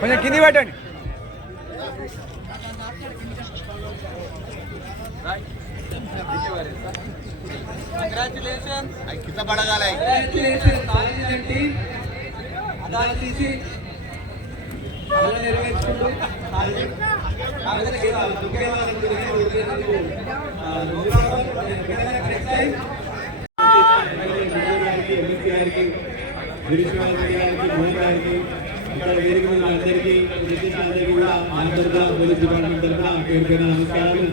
కొంచెం కింది పెట్టండి కింద పడగాలి ఇక్కడ వేదిక మీద అందరికీ విశేషాలందరికీ కూడా ఆంధ్రగా పోలీస్ డిపార్ట్మెంట్ తరఫున పేరు పేరు నమస్కారాలు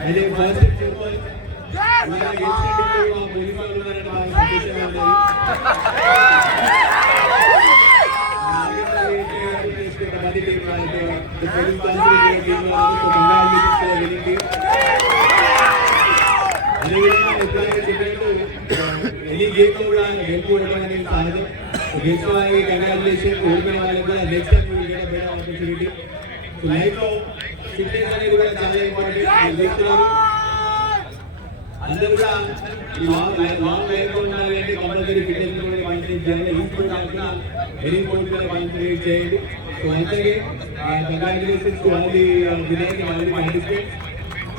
అయితే ఫస్ట్ చెప్పాలి ఇలా గెలిచినట్టు మా పోలీసు వాళ్ళు ఉన్నారని బాగా సంతోషంగా ఉన్నది. కబడ్డీ టీం వాళ్ళకి, పోలీస్ కానిస్టేబుల్ టీం వాళ్ళకి ఒక బంగారు మెడల్ అదేవిధంగా ఎప్పుడైనా చెప్పినట్టు ఎన్ని గేమ్ కూడా గెలుపుకోవడం అనేది సహజం గెలిచిన వాళ్ళకి కంగ్రాచులేషన్ ఓడిపోయిన వాళ్ళకి కూడా next time will get better opportunity లైఫ్లో ఫిట్నెస్ అనేది కూడా చాలా ఇంపార్టెంట్ చూస్తున్నారు అందరూ కూడా ఈ లాంగ్ లైఫ్లో కంపల్సరీ ఫిట్నెస్ కూడా కాన్సన్ట్రేట్ చేయాలి. కాకుండా వెరీ కాన్సన్ట్రేట్ చేయండి. సో అంతే congratulations to all the all the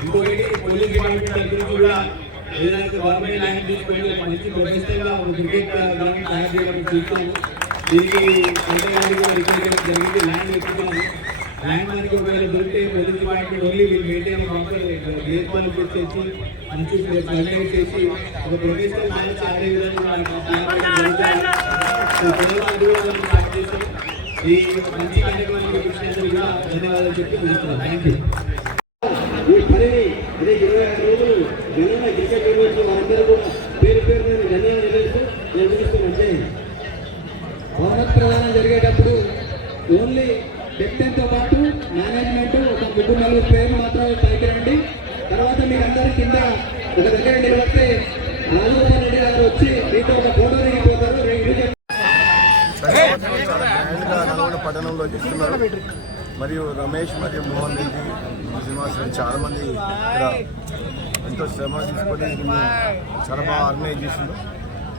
ఇంకొకటి పోలీస్ డిపార్ట్మెంట్ కూడా ఏదైనా గవర్నమెంట్ ల్యాండ్ తీసుకొని మంచి ఒక క్రికెట్ గ్రౌండ్ తయారు చేయడం చూస్తాము. దీనికి జరిగింది. ల్యాండ్ ఎక్కుతున్నాము ల్యాండ్ మనకి ఒకవేళ దొరికితే పోలీస్ డిపార్ట్మెంట్ ఓన్లీ మీరు మెయింటైన్ ప్రాపర్ గేట్ వాళ్ళు చేసి మంచి ఫైనలైజ్ చేసి ఒక ప్రొఫెషనల్ మ్యాచ్ ఆడే విధంగా ఈ మంచి కార్యక్రమానికి కూడా ధన్యవాదాలు చెప్పి ముగిస్తున్నాను థ్యాంక్ యూ ఈ పనిని అదే ఇరవై ఐదు రోజులు ఘనంగా క్రికెట్ నిర్వహించిన వారందరూ కూడా పేరు పేరు నేను ధన్యవాదాలు తెలుస్తూ నేను ముగిస్తున్నాను బహుమతి ప్రదానం జరిగేటప్పుడు ఓన్లీ కెప్టెన్తో పాటు మేనేజ్మెంట్ ఒక ముగ్గురు నలుగురు పేర్లు మాత్రం పైకి రండి. తర్వాత మీరందరూ కింద ఒక దగ్గర నిలబడితే రాజగోపాల్ రెడ్డి గారు వచ్చి మీతో ఒక ఫోటో దిగిపోతారు. పట్టణంలో చేస్తున్నారు మరియు రమేష్ మరియు మోహన్ రెడ్డి శ్రీనివాస్ రెడ్డి చాలా మంది ఇక్కడ ఎంతో శ్రమ తీసుకొని చాలా బాగా ఆర్గనైజ్ చేసిండు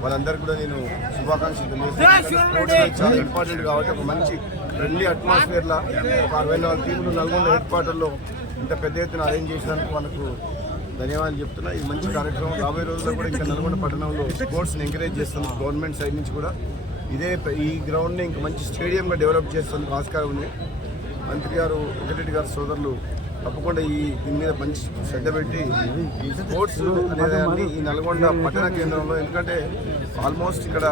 వాళ్ళందరికీ కూడా నేను శుభాకాంక్షలు తెలియజేస్తున్నాను. చాలా ఇంపార్టెంట్ కాబట్టి ఒక మంచి ఫ్రెండ్లీ అట్మాస్ఫియర్లో ఒక అరవై నాలుగు టీములు నల్గొండ హెడ్ క్వార్టర్లో ఇంత పెద్ద ఎత్తున అరేంజ్ చేసినందుకు వాళ్ళకు ధన్యవాదాలు చెప్తున్నా. ఈ మంచి కార్యక్రమం రాబోయే రోజుల్లో కూడా ఇంకా నల్గొండ పట్టణంలో స్పోర్ట్స్ని ఎంకరేజ్ చేస్తుంది గవర్నమెంట్ సైడ్ నుంచి కూడా ఇదే ఈ గ్రౌండ్ని ఇంకా మంచి స్టేడియంగా డెవలప్ చేసేందుకు ఆస్కారం ఉంది. మంత్రి గారు వెంకటరెడ్డి గారి సోదరులు తప్పకుండా ఈ దీని మీద మంచి శ్రద్ధ పెట్టి ఈ స్పోర్ట్స్ అనేదాన్ని ఈ నల్గొండ పట్టణ కేంద్రంలో ఎందుకంటే ఆల్మోస్ట్ ఇక్కడ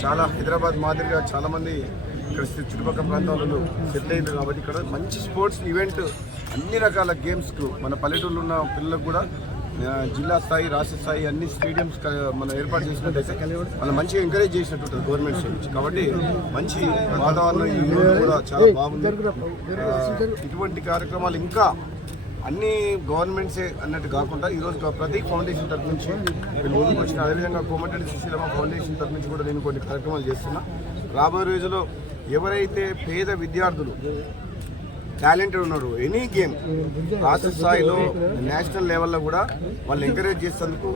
చాలా హైదరాబాద్ మాదిరిగా చాలామంది ఇక్కడ చుట్టుపక్కల ప్రాంతాలలో సెటిల్ అయింది కాబట్టి ఇక్కడ మంచి స్పోర్ట్స్ ఈవెంట్ అన్ని రకాల గేమ్స్కు మన పల్లెటూళ్ళు ఉన్న పిల్లలకు కూడా జిల్లా స్థాయి రాష్ట్ర స్థాయి అన్ని స్టేడియంస్ మనం ఏర్పాటు చేసినట్టయితే మనం మంచిగా ఎంకరేజ్ చేసినట్టు ఉంటుంది గవర్నమెంట్ నుంచి. కాబట్టి మంచి వాతావరణం ఈ రోజు కూడా చాలా బాగుంది. ఇటువంటి కార్యక్రమాలు ఇంకా అన్ని గవర్నమెంట్సే అన్నట్టు కాకుండా ఈరోజు ప్రతి ఫౌండేషన్ తరఫు నుంచి వీళ్ళు ముందుకు వచ్చిన అదేవిధంగా కోమటిరెడ్డి సుశీలమ్మ ఫౌండేషన్ తరఫు నుంచి కూడా నేను కొన్ని కార్యక్రమాలు చేస్తున్నా. రాబోయే రోజుల్లో ఎవరైతే పేద విద్యార్థులు టాలెంటెడ్ ఉన్నారు. ఎనీ గేమ్ రాష్ట్ర స్థాయిలో నేషనల్ లెవెల్లో కూడా వాళ్ళు ఎంకరేజ్ చేసేందుకు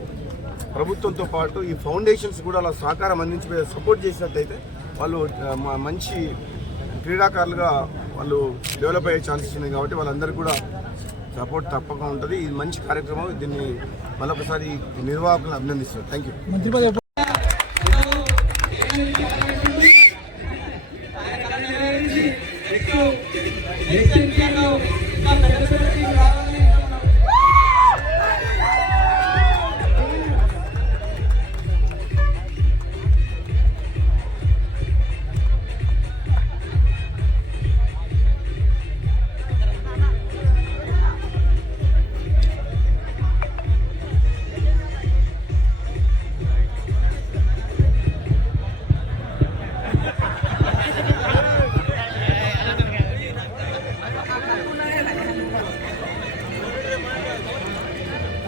ప్రభుత్వంతో పాటు ఈ ఫౌండేషన్స్ కూడా అలా సహకారం అందించి సపోర్ట్ చేసినట్టయితే వాళ్ళు మంచి క్రీడాకారులుగా వాళ్ళు డెవలప్ అయ్యే ఛాన్సెస్ ఉన్నాయి కాబట్టి వాళ్ళందరూ కూడా సపోర్ట్ తప్పక ఉంటుంది. ఇది మంచి కార్యక్రమం. దీన్ని మరొకసారి నిర్వాహకులను అభినందిస్తున్నాను. Thank you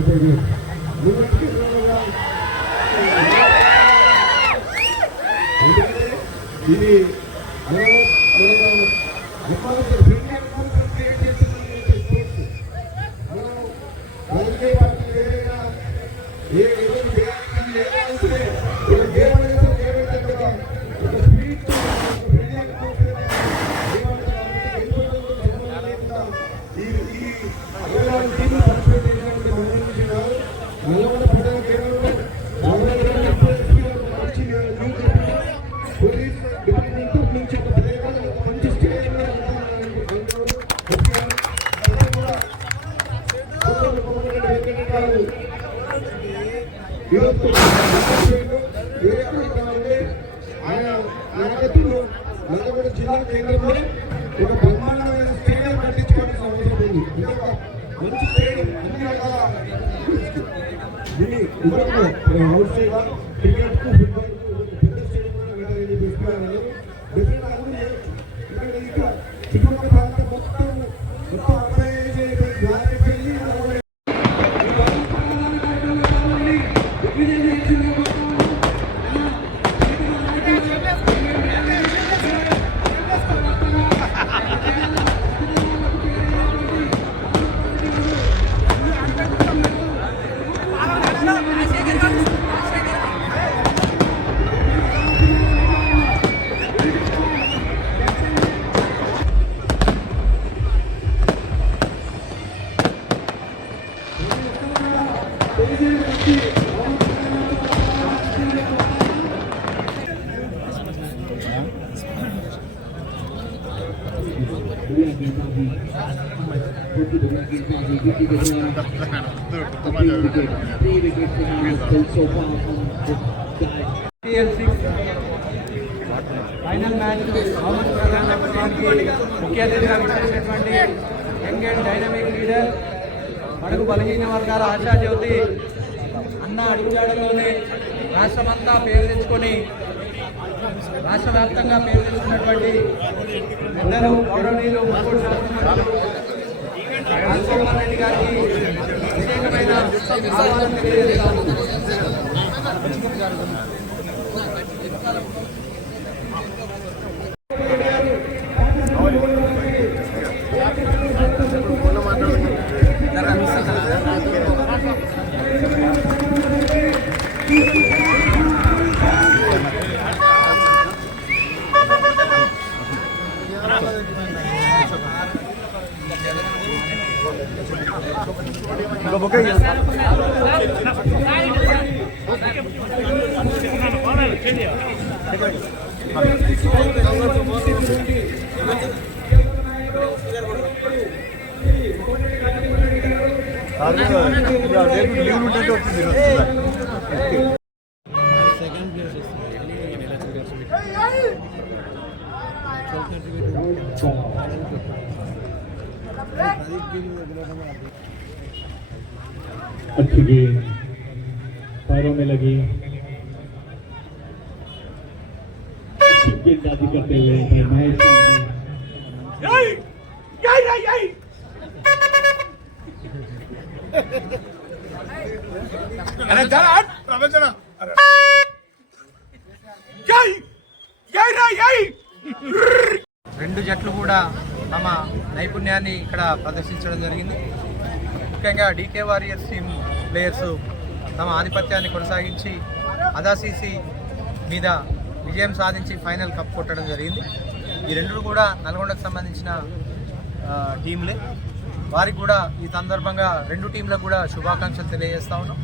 Thank you. దీన్ని ఇంకొక హౌస్ సైడ్ క్రికెట్కు ఫుట్బాల్కు ఒక ఫైనల్ మ్యాచ్ మహమ్మద్ ప్రధానకి ముఖ్య అతిథిగా విచ్చేసినటువంటి యంగ్ అండ్ డైనమిక్ లీడర్ బడుగు బలహీన వర్గాల ఆశాజ్యోతి అన్న అడుగుజాడలోనే రాష్ట్రమంతా పేరు తెచ్చుకొని రాష్ట్ర వ్యాప్తంగా పేరు తెచ్చుకున్నటువంటి ఇద్దరు గౌరవనీయులు ముగ్గురు రెడ్డి గారికి ప్రత్యేకమైన ఆహ్వానం తెలియజేస్తాము బుకే సెకండ్ ప్లేస్ వస్తుంది ప్రదీప్ अच्छी गेंद पैरों में लगी अच्छी गेंदबाजी करते हुए भाई महेश साहनी రెండు జట్లు కూడా తమ నైపుణ్యాన్ని ఇక్కడ ప్రదర్శించడం జరిగింది ముఖ్యంగా డీకే వారియర్స్ టీమ్ ప్లేయర్స్ తమ ఆధిపత్యాన్ని కొనసాగించి అదాసీసీ మీద విజయం సాధించి ఫైనల్ కప్ కొట్టడం జరిగింది. ఈ రెండు కూడా నల్గొండకు సంబంధించిన టీంలే వారికి కూడా ఈ సందర్భంగా రెండు టీంలకు కూడా శుభాకాంక్షలు తెలియజేస్తా ఉన్నాం.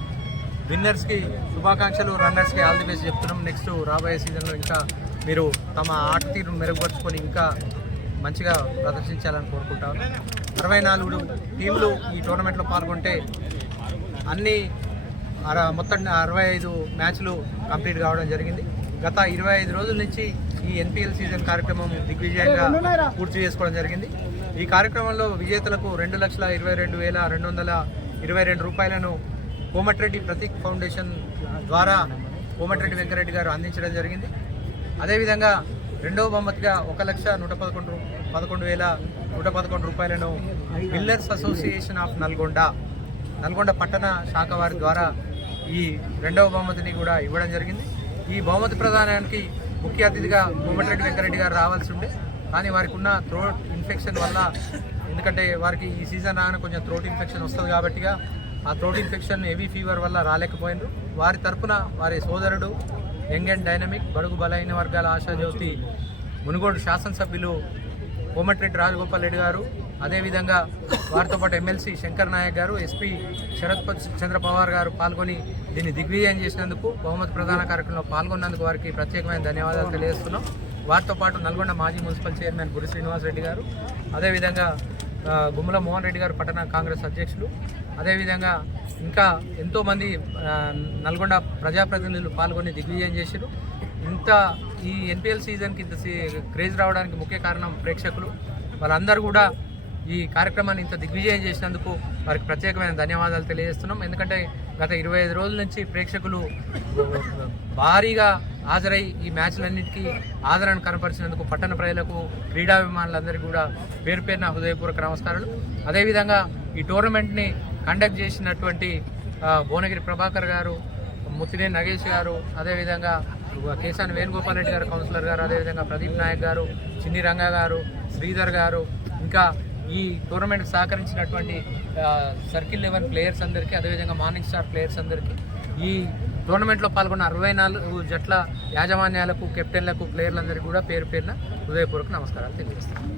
విన్నర్స్కి శుభాకాంక్షలు రన్నర్స్కి ఆల్ ది బెస్ట్ చెప్తున్నాం. నెక్స్ట్ రాబోయే సీజన్లో ఇంకా మీరు తమ ఆట తీరును మెరుగుపరుచుకొని ఇంకా మంచిగా ప్రదర్శించాలని కోరుకుంటాను అరవై నాలుగు టీంలు ఈ టోర్నమెంట్లో పాల్గొంటే అన్ని మొత్తం అరవై ఐదు మ్యాచ్లు కంప్లీట్ కావడం జరిగింది. గత ఇరవై ఐదు రోజుల నుంచి ఈ ఎన్పిఎల్ సీజన్ కార్యక్రమం దిగ్విజయంగా పూర్తి చేసుకోవడం జరిగింది. ఈ కార్యక్రమంలో విజేతలకు రెండు లక్షల ఇరవై రెండు వేల రెండు వందల ఇరవై రెండు రూపాయలను కోమటిరెడ్డి ప్రతీక్ ఫౌండేషన్ ద్వారా కోమటిరెడ్డి వెంకరెడ్డి గారు అందించడం జరిగింది. అదేవిధంగా రెండవ బహుమతిగా ఒక లక్ష నూట పదకొండు పదకొండు వేల నూట పదకొండు రూపాయలను builders association of Nalgonda Nalgonda పట్టణ శాఖ వారి ద్వారా ఈ రెండవ బహుమతిని కూడా ఇవ్వడం జరిగింది. ఈ బహుమతి ప్రదానానికి ముఖ్య అతిథిగా కోమటిరెడ్డి వెంకరెడ్డి గారు రావాల్సి ఉండే. కానీ వారికి ఉన్న థ్రోట్ ఇన్ఫెక్షన్ వల్ల ఎందుకంటే వారికి ఈ సీజన్ రాగానే కొంచెం థ్రోట్ ఇన్ఫెక్షన్ వస్తుంది కాబట్టిగా ఆ థ్రోట్ ఇన్ఫెక్షన్ హెవీ ఫీవర్ వల్ల రాలేకపోయినారు. వారి తరపున వారి సోదరుడు యంగ్ అండ్ డైనమిక్ బడుగు బలైన వర్గాల ఆశాజ్యోతి మునుగోడు శాసనసభ్యులు కోమటిరెడ్డి రాజగోపాల్ రెడ్డి గారు అదేవిధంగా వారితో పాటు ఎమ్మెల్సీ శంకర్ నాయక్ గారు ఎస్పీ శరత్ చంద్ర పవార్ గారు పాల్గొని దీన్ని దిగ్విజయం చేసినందుకు బహుమతి ప్రధాన కార్యక్రమంలో పాల్గొన్నందుకు వారికి ప్రత్యేకమైన ధన్యవాదాలు తెలియజేస్తున్నాం. వారితో పాటు నల్గొండ మాజీ మున్సిపల్ చైర్మన్ గురి శ్రీనివాస్ రెడ్డి గారు అదేవిధంగా గుమ్మల మోహన్ రెడ్డి గారు పట్టణ కాంగ్రెస్ అధ్యక్షులు అదేవిధంగా ఇంకా ఎంతోమంది నల్గొండ ప్రజాప్రతినిధులు పాల్గొని దిగ్విజయం చేశారు ఇంత ఈ ఎన్పిఎల్ సీజన్కి ఇంత సీ- క్రేజ్ రావడానికి ముఖ్య కారణం ప్రేక్షకులు. వాళ్ళందరూ కూడా ఈ కార్యక్రమాన్ని ఇంత దిగ్విజయం చేసినందుకు వారికి ప్రత్యేకమైన ధన్యవాదాలు తెలియజేస్తున్నాం. ఎందుకంటే గత ఇరవై ఐదు రోజుల నుంచి ప్రేక్షకులు భారీగా హాజరై ఈ మ్యాచ్లన్నిటికీ ఆదరణ కనపరిచినందుకు పట్టణ ప్రజలకు క్రీడాభిమానులందరికీ కూడా పేరు పేరున హృదయపూర్వక నమస్కారాలు. అదేవిధంగా ఈ టోర్నమెంట్ని కండక్ట్ చేసినటువంటి భువనగిరి ప్రభాకర్ గారు ముత్తినేని నగేష్ గారు అదేవిధంగా కేశాని వేణుగోపాల్ రెడ్డి గారు కౌన్సిలర్ గారు అదేవిధంగా ప్రదీప్ నాయక్ గారు చిన్ని రంగా గారు శ్రీధర్ గారు ఇంకా ఈ టోర్నమెంట్ సహకరించినటువంటి సర్కిల్ లెవెన్ ప్లేయర్స్ అందరికీ అదేవిధంగా మార్నింగ్ స్టార్ ప్లేయర్స్ అందరికీ ఈ టోర్నమెంట్లో పాల్గొన్న అరవై నాలుగు జట్ల యాజమాన్యాలకు కెప్టెన్లకు ప్లేయర్లందరికీ కూడా పేరు పేరున హృదయపూర్వక నమస్కారాలు తెలియజేస్తాను